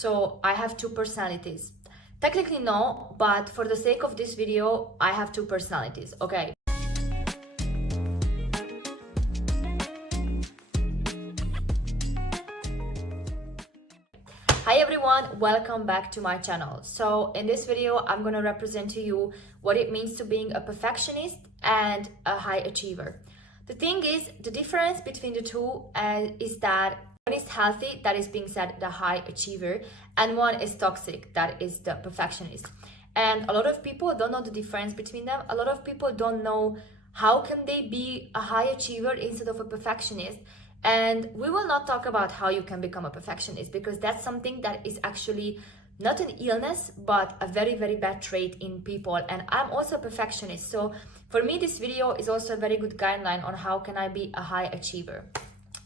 So I have two personalities. Technically no, but for the sake of this video, I have two personalities, okay? Hi everyone, welcome back to my channel. So in this video, I'm gonna represent to you what it means to being a perfectionist and a high achiever. The thing is, the difference between the two is that one is healthy, that is being said the high achiever, and one is toxic, that is the perfectionist. And a lot of people don't know the difference between them. A lot of people don't know how can they be a high achiever instead of a perfectionist. And we will not talk about how you can become a perfectionist, because that's something that is actually not an illness, but a very, very bad trait in people. And I'm also a perfectionist. So for me, this video is also a very good guideline on how can I be a high achiever.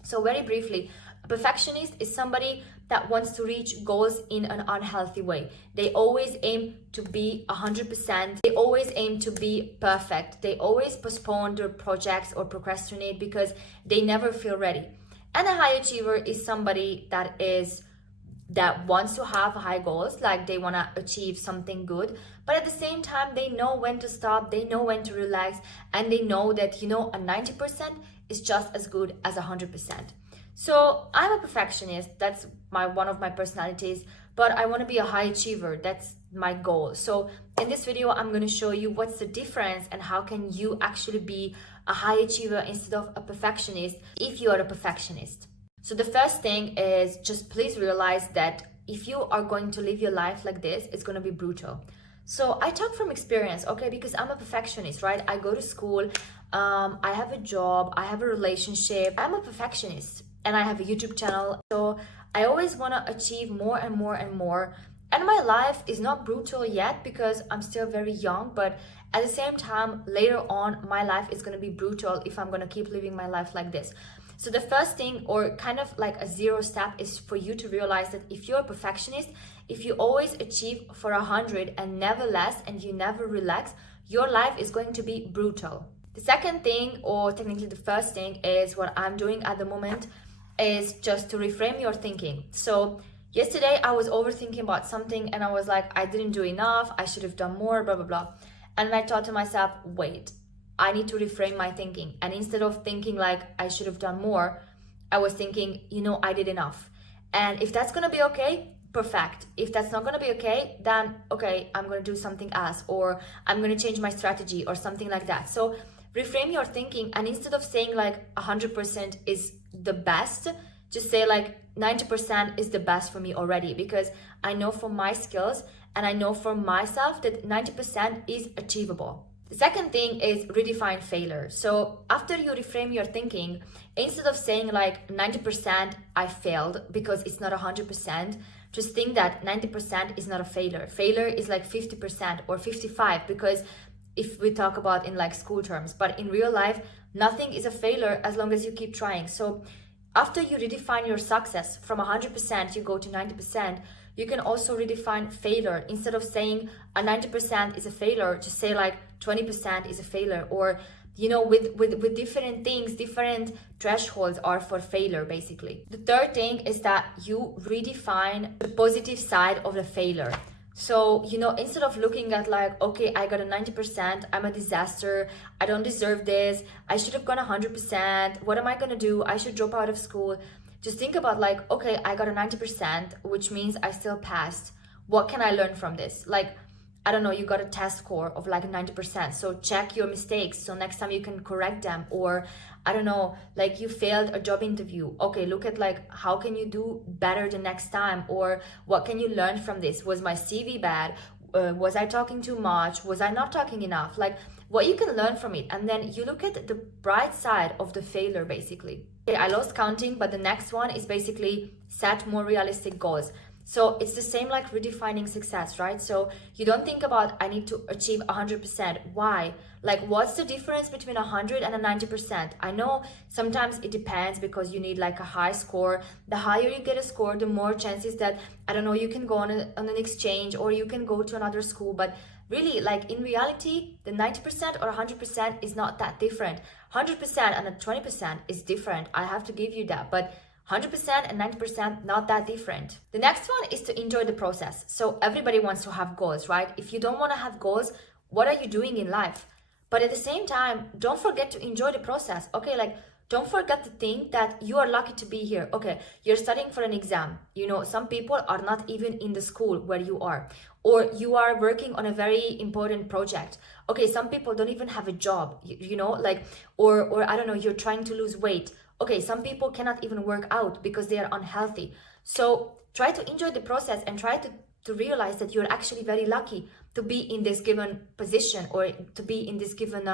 So very briefly, a perfectionist is somebody that wants to reach goals in an unhealthy way. They always aim to be 100%. They always aim to be perfect. They always postpone their projects or procrastinate because they never feel ready. And a high achiever is somebody that wants to have high goals, like they want to achieve something good, but at the same time they know when to stop, they know when to relax, and they know that, a 90% is just as good as 100%. So I'm a perfectionist, that's one of my personalities, but I want to be a high achiever, that's my goal. So in this video, I'm going to show you what's the difference and how can you actually be a high achiever instead of a perfectionist if you are a perfectionist. So the first thing is just please realize that if you are going to live your life like this, it's going to be brutal. So I talk from experience, okay, because I'm a perfectionist, right? I go to school, I have a job, I have a relationship. I'm a perfectionist and I have a YouTube channel. So I always want to achieve more and more and more. And my life is not brutal yet because I'm still very young, but at the same time, later on, my life is going to be brutal if I'm going to keep living my life like this. So the first thing, or kind of like a zero step, is for you to realize that if you're a perfectionist, if you always achieve for 100 and never less, and you never relax, your life is going to be brutal. The second thing, or technically the first thing, is what I'm doing at the moment, is just to reframe your thinking. So yesterday I was overthinking about something and I was like, I didn't do enough, I should have done more, blah, blah, blah. And I thought to myself, wait, I need to reframe my thinking. And instead of thinking like I should have done more, I was thinking, I did enough. And if that's going to be okay, perfect. If that's not going to be okay, then okay, I'm going to do something else, or I'm going to change my strategy or something like that. So reframe your thinking, and instead of saying like 100% is the best, just say like 90% is the best for me already, because I know from my skills and I know for myself that 90% is achievable. The second thing is redefine failure. So after you reframe your thinking, instead of saying like 90% I failed because it's not 100%, just think that 90% is not a failure. Failure is like 50% or 55%, because if we talk about in like school terms, but in real life, nothing is a failure as long as you keep trying. So after you redefine your success from 100%, you go to 90%, you can also redefine failure. Instead of saying a 90% is a failure, just say like 20% is a failure, or with different things, different thresholds are for failure basically. The third thing is that you redefine the positive side of the failure. So, instead of looking at like, okay, I got a 90%, I'm a disaster, I don't deserve this, I should have gone 100%, what am I gonna do? I should drop out of school. Just think about like, okay, I got a 90%, which means I still passed. What can I learn from this? Like, I don't know, you got a test score of like 90%. So check your mistakes. So next time you can correct them. Or I don't know, like you failed a job interview. Okay, look at like, how can you do better the next time? Or what can you learn from this? Was my CV bad? Was I talking too much? Was I not talking enough? Like what you can learn from it. And then you look at the bright side of the failure basically. Okay, I lost counting, but the next one is basically set more realistic goals. So it's the same like redefining success, right? So you don't think about I need to achieve 100%. Why? Like what's the difference between 100 and a 90%? I know sometimes it depends because you need like a high score. The higher you get a score, the more chances that, I don't know, you can go on an exchange or you can go to another school. But really, like in reality, the 90% or 100% is not that different. 100% and a 20% is different. I have to give you that. But 100% and 90% not that different. The next one is to enjoy the process. So everybody wants to have goals, right? If you don't want to have goals, what are you doing in life? But at the same time, don't forget to enjoy the process. Okay, like don't forget to think that you are lucky to be here. Okay, you're studying for an exam. You know, some people are not even in the school where you are, or you are working on a very important project. Okay, some people don't even have a job, you know, like, or I don't know, you're trying to lose weight. Okay, some people cannot even work out because they are unhealthy. So try to enjoy the process and try to realize that you're actually very lucky to be in this given position or to be in this given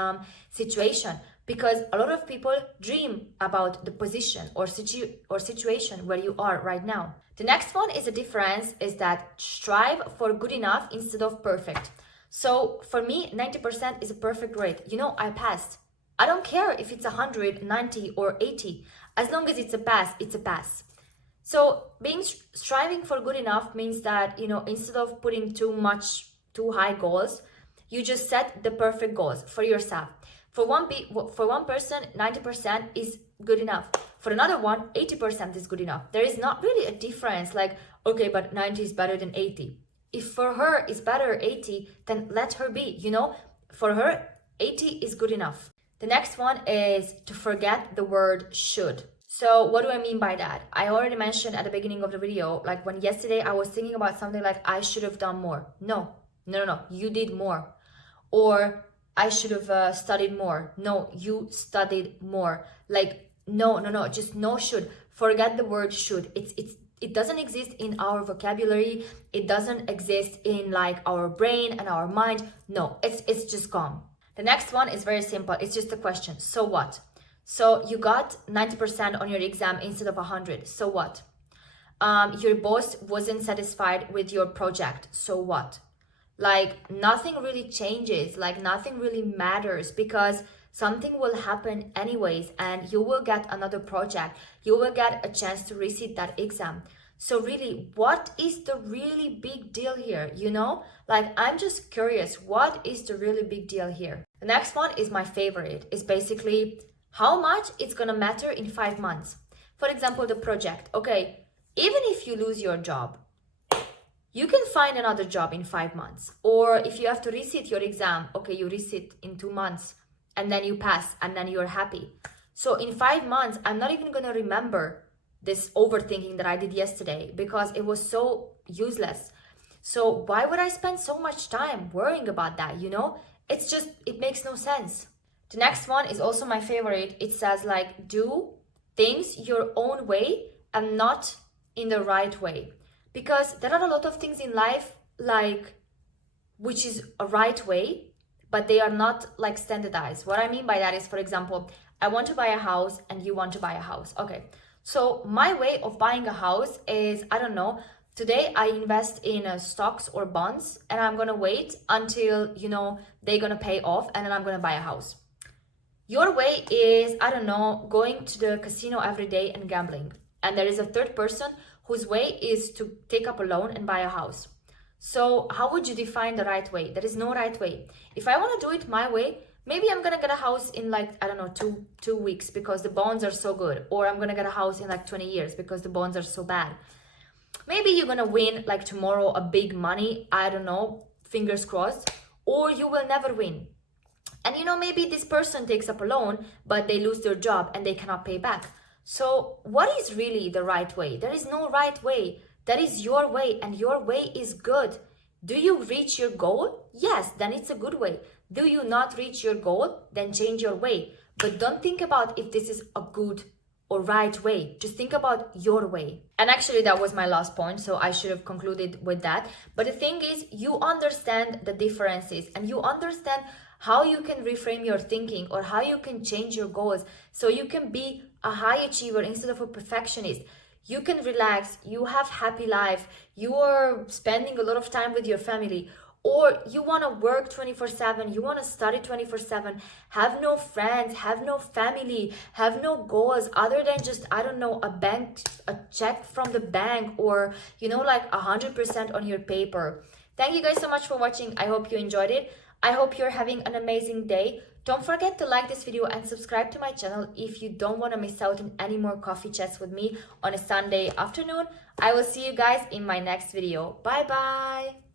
situation, because a lot of people dream about the position or situation where you are right now. The next one is a difference is that strive for good enough instead of perfect. So for me, 90% is a perfect grade. You know, I passed. I don't care if it's 100, 90 or 80. As long as it's a pass, it's a pass. So striving for good enough means that, you know, instead of putting too high goals, you just set the perfect goals for yourself. For one person, 90% is good enough. For another one, 80% is good enough. There is not really a difference like, okay, but 90 is better than 80. If for her is better 80, then let her be, you know? For her, 80 is good enough. The next one is to forget the word should. So what do I mean by that? I already mentioned at the beginning of the video, like when yesterday I was thinking about something like I should have done more. No, you did more. Or I should have studied more. No, you studied more. Like, no, just no should. Forget the word should. It doesn't exist in our vocabulary. It doesn't exist in like our brain and our mind. No, it's just gone. The next one is very simple. It's just a question. So what? So you got 90% on your exam instead of 100. So what? Your boss wasn't satisfied with your project. So what? Like nothing really changes, like nothing really matters, because something will happen anyways and you will get another project. You will get a chance to resit that exam. So really, what is the really big deal here? You know, like I'm just curious, what is the really big deal here? The next one is my favorite. It's basically how much it's gonna matter in 5 months. For example, the project. Okay, even if you lose your job, you can find another job in 5 months. Or if you have to resit your exam, okay, you resit in 2 months and then you pass and then you're happy. So in 5 months, I'm not even gonna remember this overthinking that I did yesterday because it was so useless. So why would I spend so much time worrying about that, you know? It makes no sense. The next one is also my favorite. It says like, do things your own way and not in the right way. Because there are a lot of things in life like which is a right way, but they are not like standardized. What I mean by that is, for example, I want to buy a house and you want to buy a house. Okay, so my way of buying a house is, I don't know, today I invest in stocks or bonds and I'm gonna wait until, you know, they're gonna pay off and then I'm gonna buy a house. Your way is, I don't know, going to the casino every day and gambling. And there is a third person whose way is to take up a loan and buy a house. So how would you define the right way? There is no right way. If I want to do it my way, maybe I'm gonna get a house in like, I don't know, two weeks because the bonds are so good. Or I'm gonna get a house in like 20 years because the bonds are so bad. Maybe you're gonna win like tomorrow a big money, I don't know, fingers crossed. Or you will never win. And you know, maybe this person takes up a loan, but they lose their job and they cannot pay back. So what is really the right way? There is no right way. That is your way and your way is good. Do you reach your goal? Yes, then it's a good way. Do you not reach your goal? Then change your way. But don't think about if this is a good or right way. Just think about your way. And actually that was my last point, so I should have concluded with that. But the thing is, you understand the differences and you understand how you can reframe your thinking or how you can change your goals so you can be a high achiever instead of a perfectionist. You can relax, you have happy life, you are spending a lot of time with your family, or you want to work 24/7, you want to study 24/7, have no friends, have no family, have no goals other than just, I don't know, a check from the bank, or like 100% on your paper. Thank you guys so much for watching. I hope you enjoyed it. I hope you're having an amazing day. Don't forget to like this video and subscribe to my channel if you don't want to miss out on any more coffee chats with me on a Sunday afternoon. I will see you guys in my next video. Bye bye.